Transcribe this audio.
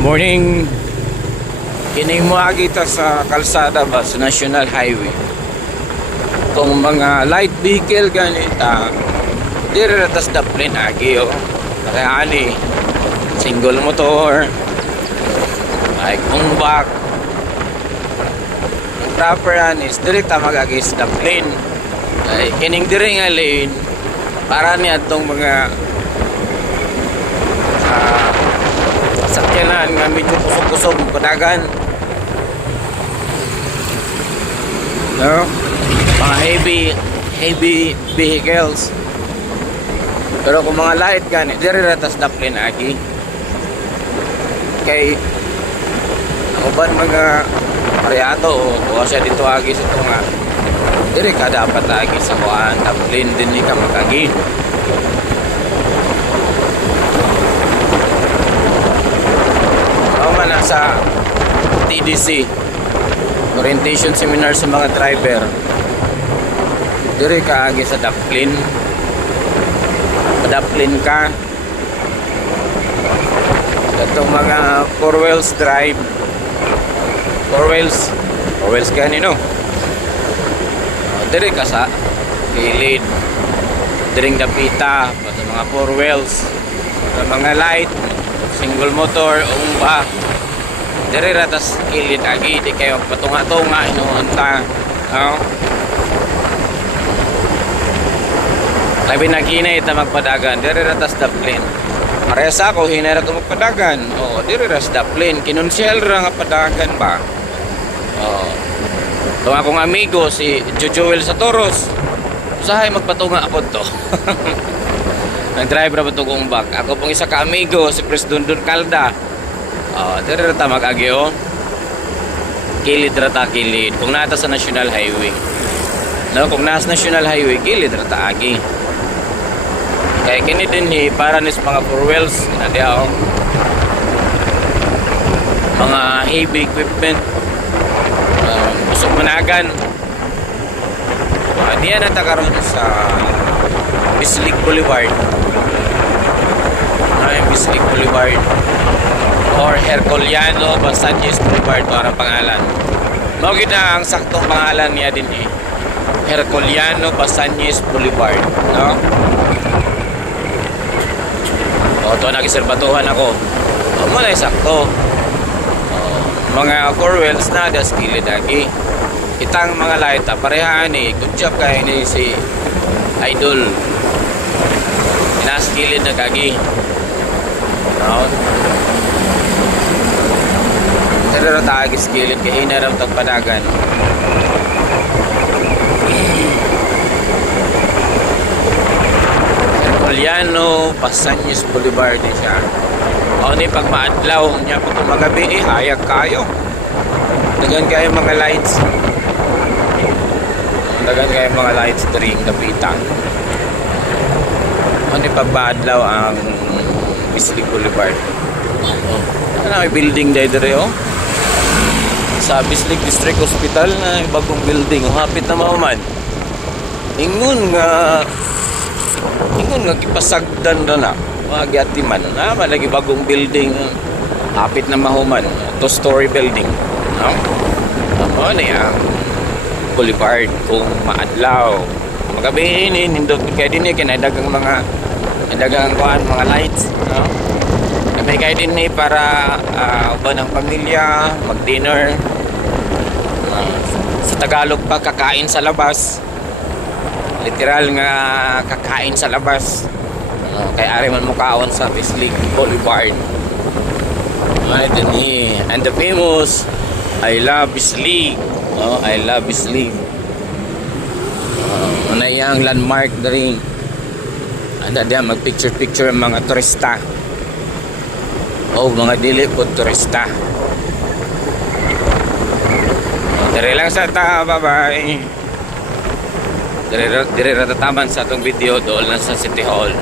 Morning. Kining moagi ta sa kalsada ba sa National Highway. Kung mga light vehicle ganita, dire ratas daplin agi oh. Kaya ani single motor, ay kumbak. Ang proper anis dire ta magagi sa daplin. Ay kining dire nga lane para ni atong mga sakyanan nga medyo kusog-kusog padagan. No? Mga heavy vehicles. Pero kung mga light gani, dire ratas daplin agi. Kay ang uban mga pareado o siya dito agi sa tunga. Dire ka dapat agi sa kuan daplin din ni ka magagi. Sa TDC orientation seminar sa mga driver, dire ka agi sa daplin, padaplin ka itong mga 4 wheels drive, 4 wheels kanino dire ka sa gilid, diring dapita sa mga 4 wheels, sa mga light single motor o umba dire ratas kilid agi di kayo patunga-tunga inuunta no? Labi na ginay ita magpadagan dire ratas daplin paresa ko hinara ko magpadagan o dire ratas daplin kinunsyel ra nga padagan ba o itong akong amigo si Joel sa Toros usahay magpatunga ako to nag-drive ra ba ito kong back ako pong isa ka amigo si Pres Dundun Calda. Dire rata mag-agi oh. Kilid rata kilid. Kung nata sa National Highway. No, kung nasa National Highway, kilid rata agi. Kaya kini din para nis mga 4 wheels na dia oh. Mga heavy equipment. Busog managan. Diyan na karon sa Bislig Boulevard. Bislig Boulevard or Herculiano Basanjes Boulevard para pangalan. Mao gid ang saktong pangalan niya din Herculiano Basanjes Boulevard, no? O to nagiserbatuhan ako. O mo na sakto. Mga 4 wheels na das kilid agi. Itang mga light parehaan ni good job kay ni si Idol. Nas kilid na kagi. No? Pero tagis kilid kay hinaram tag padagan. Herculiano Basanjes Boulevard din siya. O ni pag maadlaw niya pag magabi hayag kayo. Dagan kayo mga lights. Dagan kayo mga lights during dapitan. O ni pag maadlaw ang Bislig Boulevard. Ano may building dire oh. Sa Bislig District Hospital na bagong building hapit na mahuman ingon nga kipasagdan na magyatiman na malagi bagong building hapit na mahuman 2-story building no? Ano na yung boulevard kung maadlaw magabi nindot kaya din kinadagang mga mga lights no? May kayo din para uban ng pamilya mag-dinner sa Tagalog pa kakain sa labas literal nga kakain sa labas kay ari man mukaon sa Bislig Boulevard and the famous I love Bislig I love Bislig ano yung landmark na rin anda diyan mag picture ang mga turista mga dili po turista. Dire lang sa ta, bye-bye. Dire ratataman sa atong video doon lang sa City Hall.